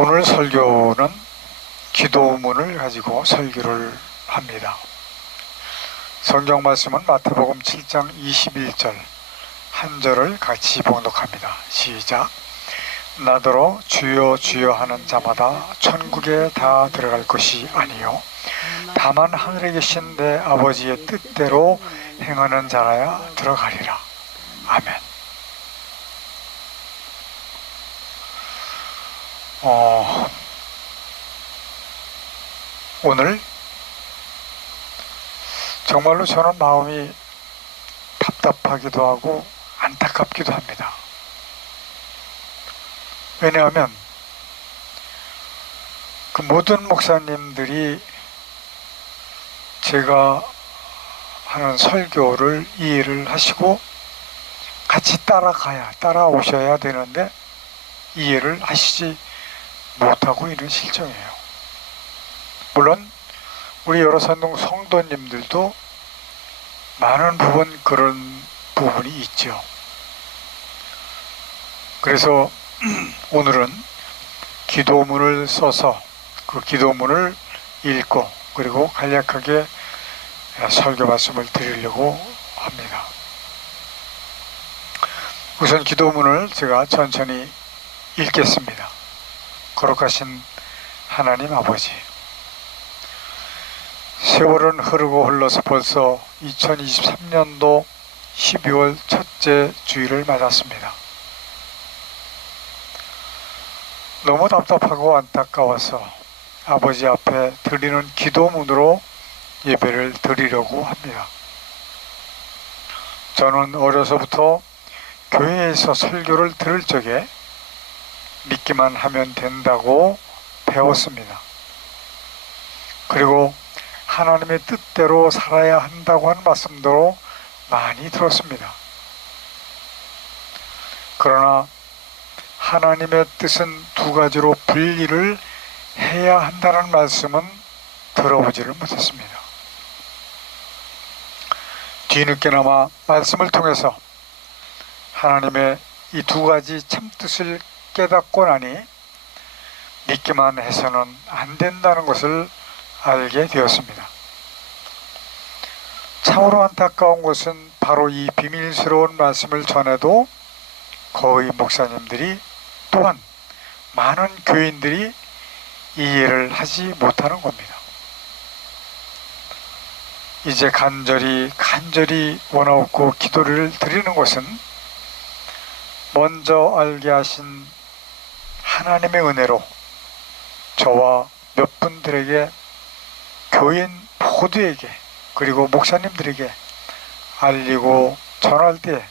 오늘 설교는 기도문을 가지고 설교를 합니다. 성경 말씀은 마태복음 7장 21절 한 절을 같이 봉독합니다. 시작. 나더러 주여 주여 하는 자마다 천국에 다 들어갈 것이 아니요 다만 하늘에 계신 내 아버지의 뜻대로 행하는 자라야 들어가리라. 아멘. 오늘 정말로 저는 마음이 답답하기도 하고 안타깝기도 합니다. 왜냐하면 그 모든 목사님들이 제가 하는 설교를 이해를 하시고 같이 따라오셔야 되는데 이해를 하시지 못하고 있는 실정이에요. 물론 우리 여러 산동 성도님들도 많은 부분 그런 부분이 있죠. 그래서 오늘은 기도문을 써서 그 기도문을 읽고 그리고 간략하게 설교 말씀을 드리려고 합니다. 우선 기도문을 제가 천천히 읽겠습니다. 거룩하신 하나님 아버지, 세월은 흐르고 흘러서 벌써 2023년도 12월 첫째 주일을 맞았습니다. 너무 답답하고 안타까워서 아버지 앞에 드리는 기도문으로 예배를 드리려고 합니다. 저는 어려서부터 교회에서 설교를 들을 적에 믿기만 하면 된다고 배웠습니다. 그리고 하나님의 뜻대로 살아야 한다고 하는 말씀도 많이 들었습니다. 그러나 하나님의 뜻은 두 가지로 분리를 해야 한다는 말씀은 들어보지를 못했습니다. 뒤늦게나마 말씀을 통해서 하나님의 이 두 가지 참뜻을 깨닫고 나니 믿기만 해서는 안 된다는 것을 알게 되었습니다. 참으로 안타까운 것은 바로 이 비밀스러운 말씀을 전해도 거의 목사님들이 또한 많은 교인들이 이해를 하지 못하는 겁니다. 이제 간절히 원하옵고 기도를 드리는 것은 먼저 알게 하신 하나님의 은혜로 저와 몇 분들에게 교인 모두에게 그리고 목사님들에게 알리고 전할 때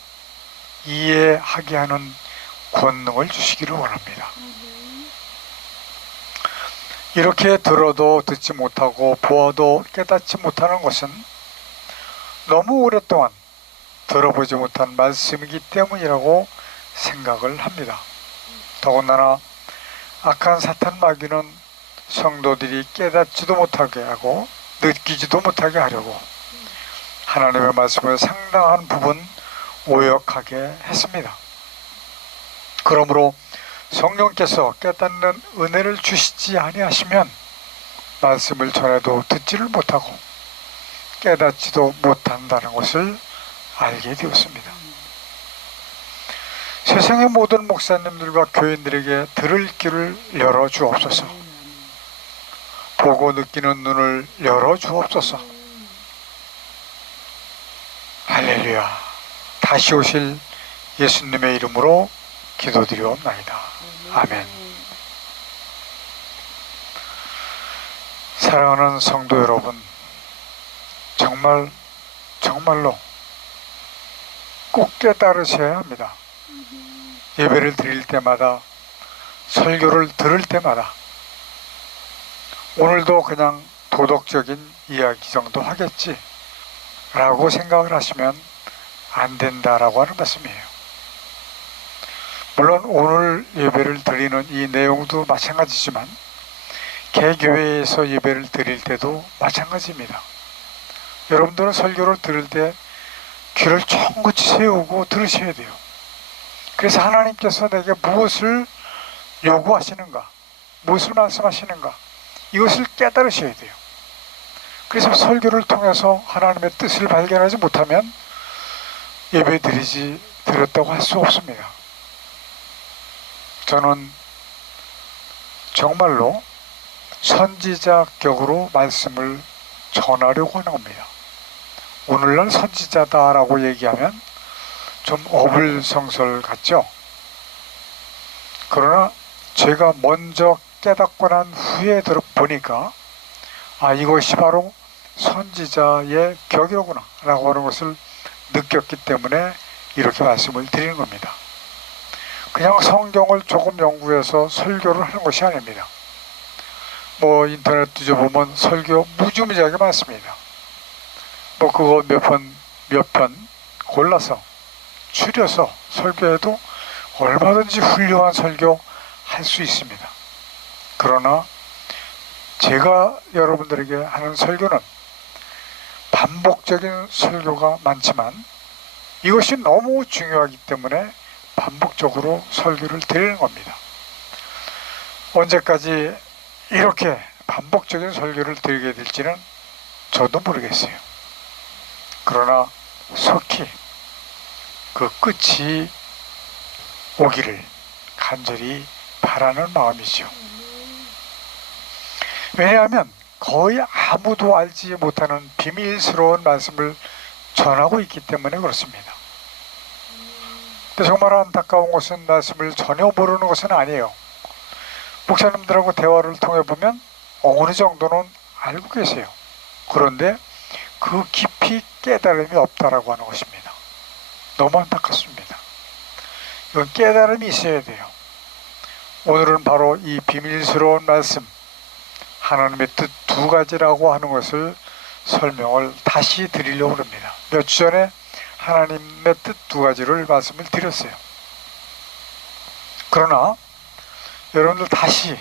이해하게 하는 권능을 주시기를 원합니다. 이렇게 들어도 듣지 못하고 보아도 깨닫지 못하는 것은 너무 오랫동안 들어보지 못한 말씀이기 때문이라고 생각을 합니다. 더군다나 악한 사탄 마귀는 성도들이 깨닫지도 못하게 하고 느끼지도 못하게 하려고 하나님의 말씀을 상당한 부분 오역하게 했습니다. 그러므로 성령께서 깨닫는 은혜를 주시지 아니하시면 말씀을 전해도 듣지를 못하고 깨닫지도 못한다는 것을 알게 되었습니다. 세상의 모든 목사님들과 교인들에게 들을 길을 열어주옵소서. 보고 느끼는 눈을 열어주옵소서. 할렐루야. 다시 오실 예수님의 이름으로 기도드리옵나이다. 아멘. 사랑하는 성도 여러분, 정말로 꼭 깨달으셔야 합니다. 예배를 드릴 때마다, 설교를 들을 때마다 오늘도 그냥 도덕적인 이야기 정도 하겠지 라고 생각을 하시면 안 된다라고 하는 말씀이에요. 물론 오늘 예배를 드리는 이 내용도 마찬가지지만 개교회에서 예배를 드릴 때도 마찬가지입니다. 여러분들은 설교를 들을 때 귀를 쫑긋이 세우고 들으셔야 돼요. 그래서 하나님께서 내게 무엇을 요구하시는가, 무엇을 말씀하시는가, 이것을 깨달으셔야 돼요. 그래서 설교를 통해서 하나님의 뜻을 발견하지 못하면 예배 드렸다고 할 수 없습니다. 저는 정말로 선지자 격으로 말씀을 전하려고 하는 겁니다. 오늘날 선지자다라고 얘기하면 좀 어불성설 같죠? 그러나 제가 먼저 깨닫고 난 후에 들어보니까 이것이 바로 선지자의 격이로구나 라고 하는 것을 느꼈기 때문에 이렇게 말씀을 드리는 겁니다. 그냥 성경을 조금 연구해서 설교를 하는 것이 아닙니다. 인터넷 뒤져보면 설교 무지무지하게 많습니다. 그거 몇 편 골라서 추려서 설교해도 얼마든지 훌륭한 설교 할 수 있습니다. 그러나 제가 여러분들에게 하는 설교는 반복적인 설교가 많지만 이것이 너무 중요하기 때문에 반복적으로 설교를 드리는 겁니다. 언제까지 이렇게 반복적인 설교를 드리게 될지는 저도 모르겠어요. 그러나 속히 그 끝이 오기를 간절히 바라는 마음이죠. 왜냐하면 거의 아무도 알지 못하는 비밀스러운 말씀을 전하고 있기 때문에 그렇습니다. 근데 정말 안타까운 것은 말씀을 전혀 모르는 것은 아니에요. 목사님들하고 대화를 통해 보면 어느 정도는 알고 계세요. 그런데 그 깊이 깨달음이 없다라고 하는 것입니다. 너무 안타깝습니다. 이건 깨달음이 있어야 돼요. 오늘은 바로 이 비밀스러운 말씀, 하나님의 뜻 두 가지라고 하는 것을 설명을 다시 드리려고 합니다. 몇 주 전에 하나님의 뜻 두 가지를 말씀을 드렸어요. 그러나 여러분들 다시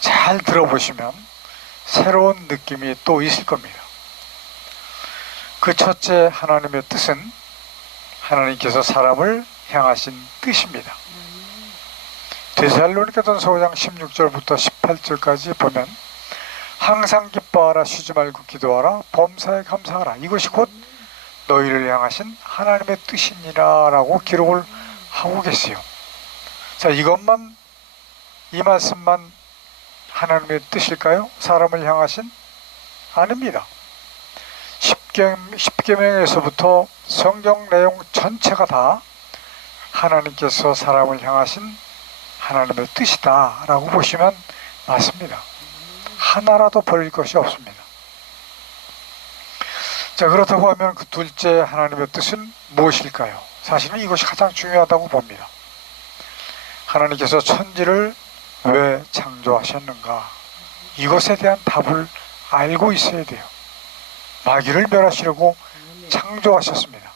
잘 들어보시면 새로운 느낌이 또 있을 겁니다. 그 첫째 하나님의 뜻은 하나님께서 사람을 향하신 뜻입니다. 데살로니가전서 5장 16절부터 18절까지 보면 항상 기뻐하라, 쉬지 말고 기도하라, 범사에 감사하라, 이것이 곧 너희를 향하신 하나님의 뜻이니라 라고 기록을 하고 계세요. 자, 이것만, 이 말씀만 하나님의 뜻일까요? 사람을 향하신? 아닙니다. 십계명에서부터 성경 내용 전체가 다 하나님께서 사람을 향하신 하나님의 뜻이다 라고 보시면 맞습니다. 하나라도 버릴 것이 없습니다. 자, 그렇다고 하면 그 둘째 하나님의 뜻은 무엇일까요? 사실은 이것이 가장 중요하다고 봅니다. 하나님께서 천지를 왜 창조하셨는가? 이것에 대한 답을 알고 있어야 돼요. 마귀를 멸하시려고 창조하셨습니다.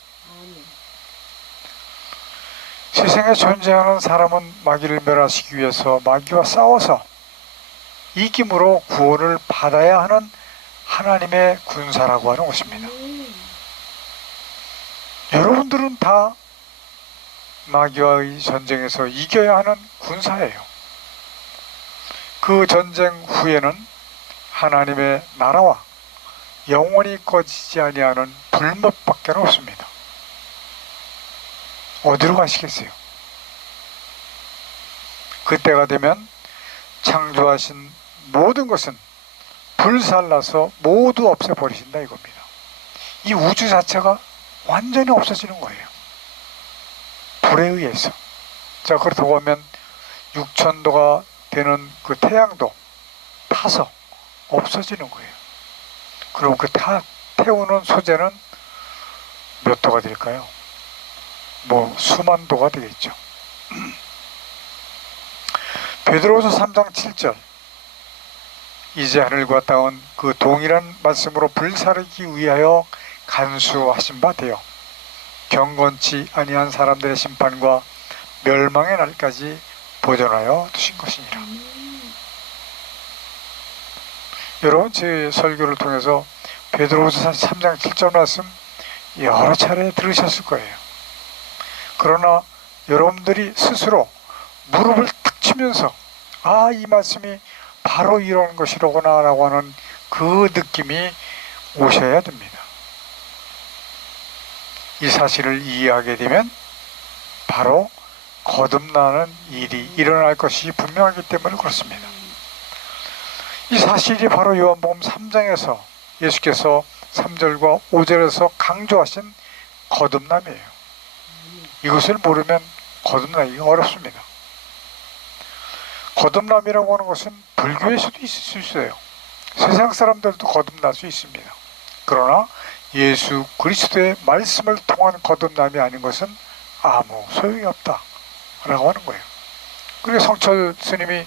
세상에 존재하는 사람은 마귀를 멸하시기 위해서 마귀와 싸워서 이김으로 구원을 받아야 하는 하나님의 군사라고 하는 것입니다. 여러분들은 다 마귀와의 전쟁에서 이겨야 하는 군사예요. 그 전쟁 후에는 하나님의 나라와 영원히 꺼지지 아니하는 불못밖에 없습니다. 어디로 가시겠어요? 그때가 되면 창조하신 모든 것은 불살라서 모두 없애버리신다 이겁니다. 이 우주 자체가 완전히 없어지는 거예요. 불에 의해서. 자, 그렇다고 하면 6천도가 되는 그 태양도 타서 없어지는 거예요. 그럼 그 태우는 소재는 몇 도가 될까요? 수만 도가 되겠죠. 베드로후서 3장 7절, 이제 하늘과 땅은 그 동일한 말씀으로 불사르기 위하여 간수하신 바 되어 경건치 아니한 사람들의 심판과 멸망의 날까지 보존하여 두신 것이니라. 여러분, 제 설교를 통해서 베드로후서 3장 7절 말씀 여러 차례 들으셨을 거예요. 그러나 여러분들이 스스로 무릎을 탁 치면서 아, 이 말씀이 바로 이런 것이로구나 라고 하는 그 느낌이 오셔야 됩니다. 이 사실을 이해하게 되면 바로 거듭나는 일이 일어날 것이 분명하기 때문에 그렇습니다. 이 사실이 바로 요한복음 3장에서 예수께서 3절과 5절에서 강조하신 거듭남이에요. 이것을 모르면 거듭나기가 어렵습니다. 거듭남이라고 하는 것은 불교에서도 있을 수 있어요. 세상 사람들도 거듭날 수 있습니다. 그러나 예수 그리스도의 말씀을 통한 거듭남이 아닌 것은 아무 소용이 없다 라고 하는 거예요. 그래서 성철 스님이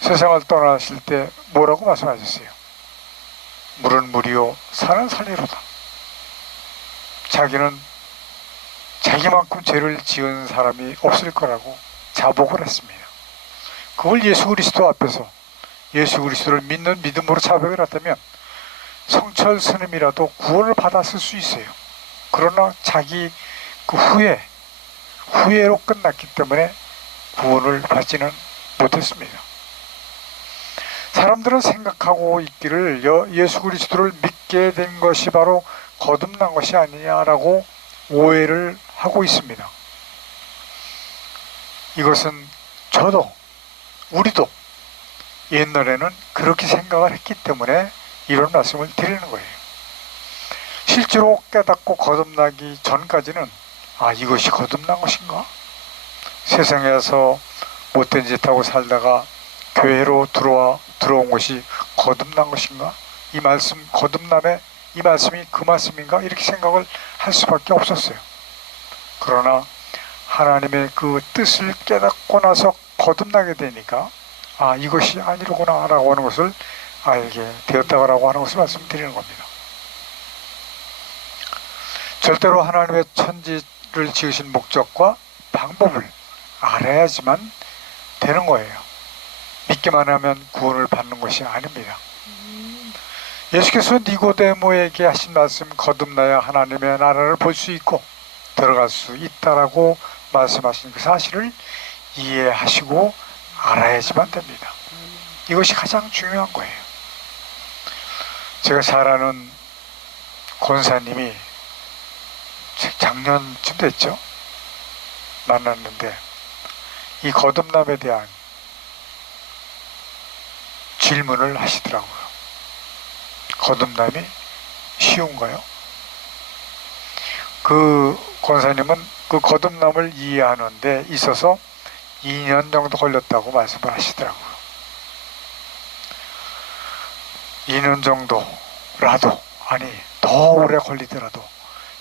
세상을 떠나실 때 뭐라고 말씀하셨어요? 물은 물이요 산은 산이로다. 자기는 자기만큼 죄를 지은 사람이 없을 거라고 자복을 했습니다. 그걸 예수 그리스도 앞에서 예수 그리스도를 믿는 믿음으로 자백을 했다면 성철 스님이라도 구원을 받았을 수 있어요. 그러나 자기 그 후회로 끝났기 때문에 구원을 받지는 못했습니다. 사람들은 생각하고 있기를 예수 그리스도를 믿게 된 것이 바로 거듭난 것이 아니냐라고 오해를 하고 있습니다. 이것은 저도 우리도 옛날에는 그렇게 생각을 했기 때문에 이런 말씀을 드리는 거예요. 실제로 깨닫고 거듭나기 전까지는 아, 이것이 거듭난 것인가? 세상에서 못된 짓 하고 살다가 교회로 들어온 것이 거듭난 것인가? 이 말씀 거듭남의 이 말씀이 그 말씀인가? 이렇게 생각을 할 수밖에 없었어요. 그러나 하나님의 그 뜻을 깨닫고 나서 거듭나게 되니까 아, 이것이 아니로구나 라고 하는 것을 알게 되었다고 하는 것을 말씀드리는 겁니다. 절대로 하나님의 천지를 지으신 목적과 방법을 알아야지만 되는 거예요. 믿기만 하면 구원을 받는 것이 아닙니다. 예수께서 니고데모에게 하신 말씀 거듭나야 하나님의 나라를 볼 수 있고 들어갈 수 있다라고 말씀하신 그 사실을 이해하시고 알아야지만 됩니다. 이것이 가장 중요한 거예요. 제가 잘 아는 권사님이 작년쯤 됐죠. 만났는데 이 거듭남에 대한 질문을 하시더라고요. 거듭남이 쉬운가요? 그 권사님은 그 거듭남을 이해하는 데 있어서 2년 정도 걸렸다고 말씀을 하시더라고요. 2년 정도라도 아니 더 오래 걸리더라도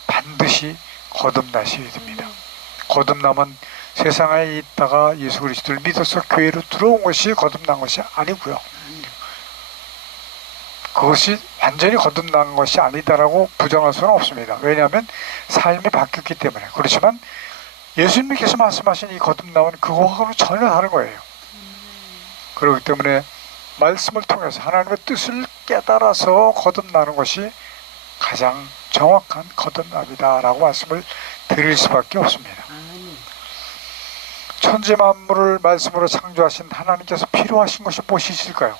반드시 거듭나셔야 됩니다. 거듭남은 세상에 있다가 예수 그리스도를 믿어서 교회로 들어온 것이 거듭난 것이 아니고요. 그것이 완전히 거듭난 것이 아니다라고 부정할 수는 없습니다. 왜냐하면 삶이 바뀌었기 때문에. 그렇지만 예수님께서 말씀하신 이 거듭남은 그거하고는 전혀 다른 거예요. 그렇기 때문에 말씀을 통해서 하나님의 뜻을 깨달아서 거듭나는 것이 가장 정확한 거듭남이다 라고 말씀을 드릴 수밖에 없습니다. 천지 만물을 말씀으로 창조하신 하나님께서 필요하신 것이 무엇이 있을까요?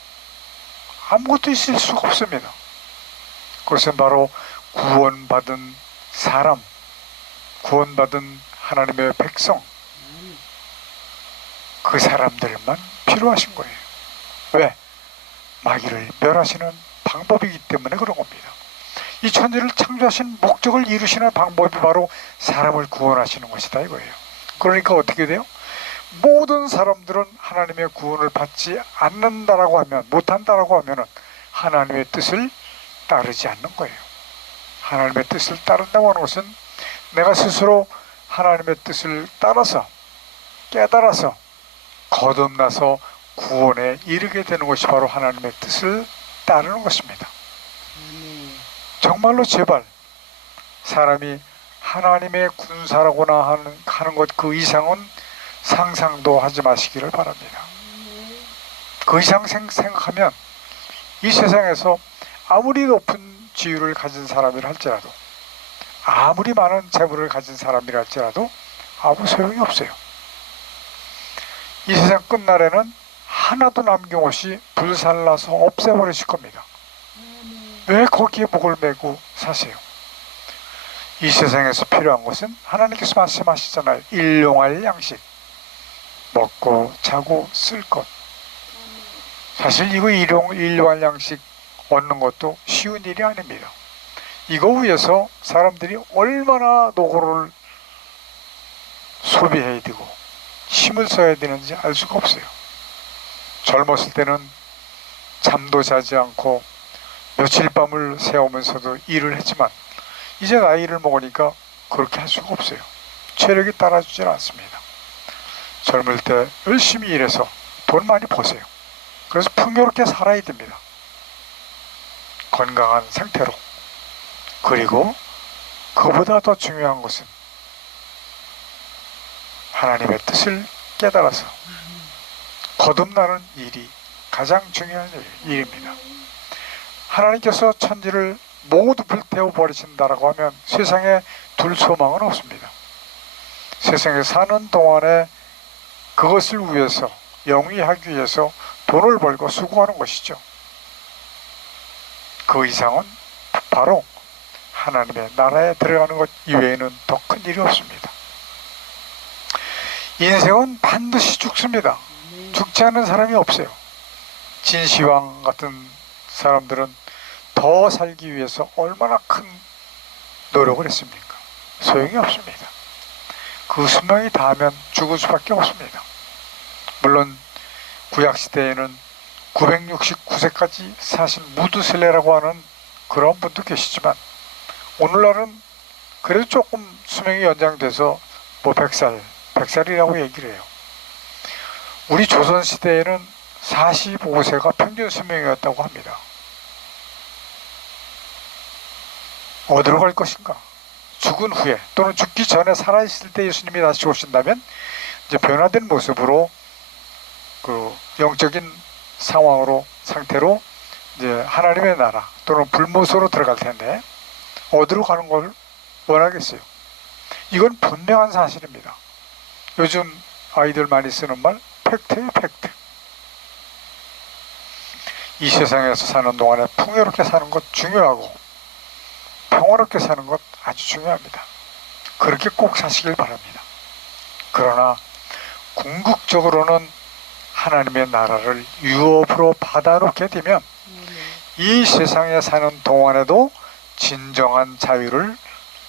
아무것도 있을 수가 없습니다. 그것은 바로 구원받은 사람, 구원받은 하나님의 백성, 그 사람들만 필요하신 거예요. 왜? 마귀를 멸하시는 방법이기 때문에 그런 겁니다. 이 천지를 창조하신 목적을 이루시는 방법이 바로 사람을 구원하시는 것이다 이거예요. 그러니까 어떻게 돼요? 모든 사람들은 하나님의 구원을 받지 않는다라고 하면, 못한다라고 하면 하나님의 뜻을 따르지 않는 거예요. 하나님의 뜻을 따른다고 하는 것은 내가 스스로 하나님의 뜻을 따라서 깨달아서 거듭나서 구원에 이르게 되는 것이 바로 하나님의 뜻을 따르는 것입니다. 정말로 제발 사람이 하나님의 군사라고나 하는 것 그 이상은 상상도 하지 마시기를 바랍니다. 그 이상 생각하면 이 세상에서 아무리 높은 지위를 가진 사람이라 할지라도, 아무리 많은 재물을 가진 사람이라 할지라도 아무 소용이 없어요. 이 세상 끝날에는 하나도 남김없이 불살라서 없애버리실 겁니다. 왜 거기에 목을 메고 사세요? 이 세상에서 필요한 것은 하나님께서 말씀하시잖아요. 일용할 양식, 먹고 자고 쓸 것. 사실 이거 일용할 양식 얻는 것도 쉬운 일이 아닙니다. 이거 위해서 사람들이 얼마나 노고를 소비해야 되고 힘을 써야 되는지 알 수가 없어요. 젊었을 때는 잠도 자지 않고 며칠 밤을 새우면서도 일을 했지만 이제 나이를 먹으니까 그렇게 할 수가 없어요. 체력이 따라주질 않습니다. 젊을 때 열심히 일해서 돈 많이 버세요. 그래서 풍요롭게 살아야 됩니다. 건강한 상태로. 그리고 그보다 더 중요한 것은 하나님의 뜻을 깨달아서 거듭나는 일이 가장 중요한 일입니다. 하나님께서 천지를 모두 불태워 버리신다라고 하면 세상에 둘 소망은 없습니다. 세상에 사는 동안에 그것을 위해서 영위하기 위해서 돈을 벌고 수고하는 것이죠. 그 이상은 바로 하나님의 나라에 들어가는 것 이외에는 더 큰 일이 없습니다. 인생은 반드시 죽습니다. 죽지 않는 사람이 없어요. 진시황 같은 사람들은 더 살기 위해서 얼마나 큰 노력을 했습니까? 소용이 없습니다. 그 수명이 닿으면 죽을 수밖에 없습니다. 물론 구약시대에는 969세까지 사신 무드셀레라고 하는 그런 분도 계시지만 오늘날은 그래도 조금 수명이 연장돼서 뭐 100살이라고 얘기를 해요. 우리 조선시대에는 45세가 평균 수명이었다고 합니다. 어디로 갈 것인가? 죽은 후에 또는 죽기 전에 살아있을 때 예수님이 다시 오신다면 이제 변화된 모습으로 그 영적인 상태로 이제 하나님의 나라 또는 불모소로 들어갈 텐데 어디로 가는 걸 원하겠어요? 이건 분명한 사실입니다. 요즘 아이들 많이 쓰는 말 팩트예요, 팩트. 이 세상에서 사는 동안에 풍요롭게 사는 것 중요하고 평화롭게 사는 것 아주 중요합니다. 그렇게 꼭 사시길 바랍니다. 그러나 궁극적으로는 하나님의 나라를 유업으로 받아놓게 되면 이 세상에 사는 동안에도 진정한 자유를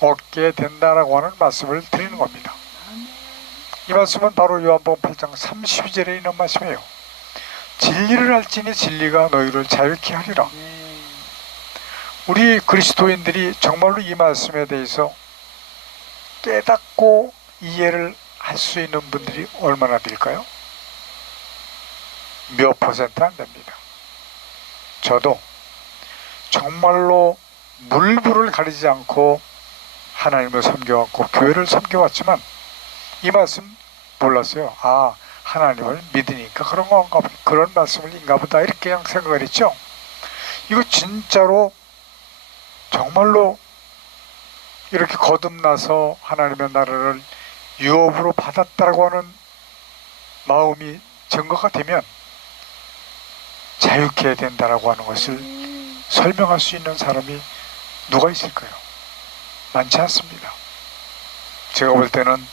얻게 된다라고 하는 말씀을 드리는 겁니다. 이 말씀은 바로 요한복음 8장 32절에 있는 말씀이에요. 진리를 알지니 진리가 너희를 자유케 하리라. 우리 그리스도인들이 정말로 이 말씀에 대해서 깨닫고 이해를 할 수 있는 분들이 얼마나 될까요? 몇 퍼센트 안 됩니다. 저도 정말로 물불을 가리지 않고 하나님을 섬겨왔고 교회를 섬겨왔지만 이 말씀 몰랐어요. 아, 하나님을 믿으니까 그런 건가 보다, 그런 말씀을 인가 보다 이렇게 그냥 생각을 했죠. 이거 진짜로 정말로 이렇게 거듭나서 하나님의 나라를 유업으로 받았다고 하는 마음이 증거가 되면 자유케 된다라고 하는 것을 설명할 수 있는 사람이 누가 있을까요? 많지 않습니다. 제가 볼 때는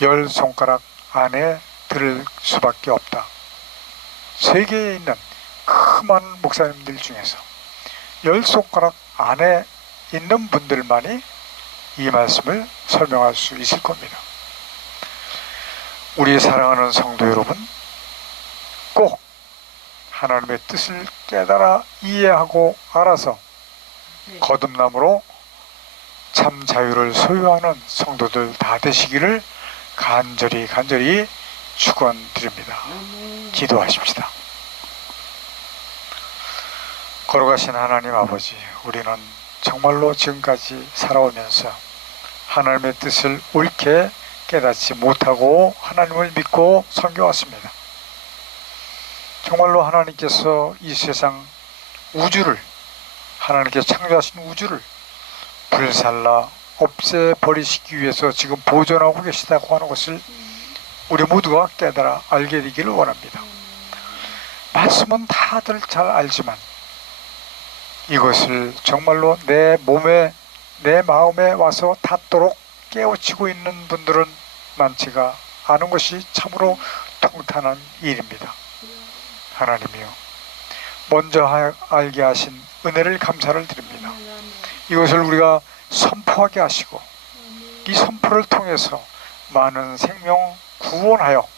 10손가락 안에 들을 수밖에 없다. 세계에 있는 그 많은 목사님들 중에서 10손가락 안에 있는 분들만이 이 말씀을 설명할 수 있을 겁니다. 우리 사랑하는 성도 여러분, 꼭 하나님의 뜻을 깨달아 이해하고 알아서 거듭남으로 참 자유를 소유하는 성도들 다 되시기를 간절히 축원드립니다. 기도하십시다. 걸어가신 하나님 아버지, 우리는 정말로 지금까지 살아오면서 하나님의 뜻을 옳게 깨닫지 못하고 하나님을 믿고 섬겨왔습니다. 정말로 하나님께서 이 세상 우주를, 하나님께서 창조하신 우주를 불살라 없애버리시기 위해서 지금 보존하고 계시다고 하는 것을 우리 모두가 깨달아 알게 되기를 원합니다. 말씀은 다들 잘 알지만 이것을 정말로 내 몸에 내 마음에 와서 닿도록 깨우치고 있는 분들은 많지가 않은 것이 참으로 통탄한 일입니다. 하나님이요, 먼저 알게 하신 은혜를 감사를 드립니다. 이것을 우리가 선포하게 하시고 이 선포를 통해서 많은 생명 구원하여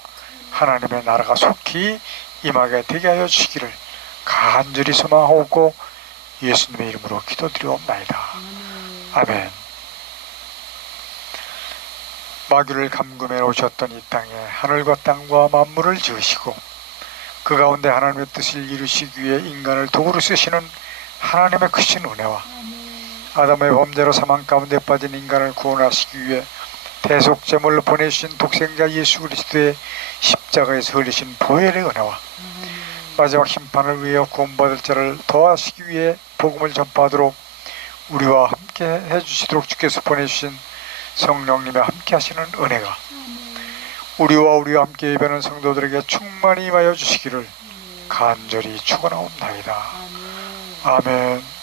하나님의 나라가 속히 임하게 되게 하여 주시기를 간절히 소망하고 예수님의 이름으로 기도드리옵나이다. 아멘. 마귀를 감금해 오셨던 이 땅에 하늘과 땅과 만물을 지으시고 그 가운데 하나님의 뜻을 이루시기 위해 인간을 도구로 쓰시는 하나님의 크신 은혜와 아담의 범죄로 사망 가운데 빠진 인간을 구원하시기 위해 대속제물로 보내주신 독생자 예수 그리스도의 십자가에서 흘리신 보혈의 은혜와 마지막 심판을 위해 구원받을 자를 더하시기 위해 복음을 전파하도록 우리와 함께 해주시도록 주께서 보내주신 성령님의 함께 하시는 은혜가 우리와 함께 예배하는 성도들에게 충만히 임하여 주시기를 간절히 축원하옵나이다. 아멘.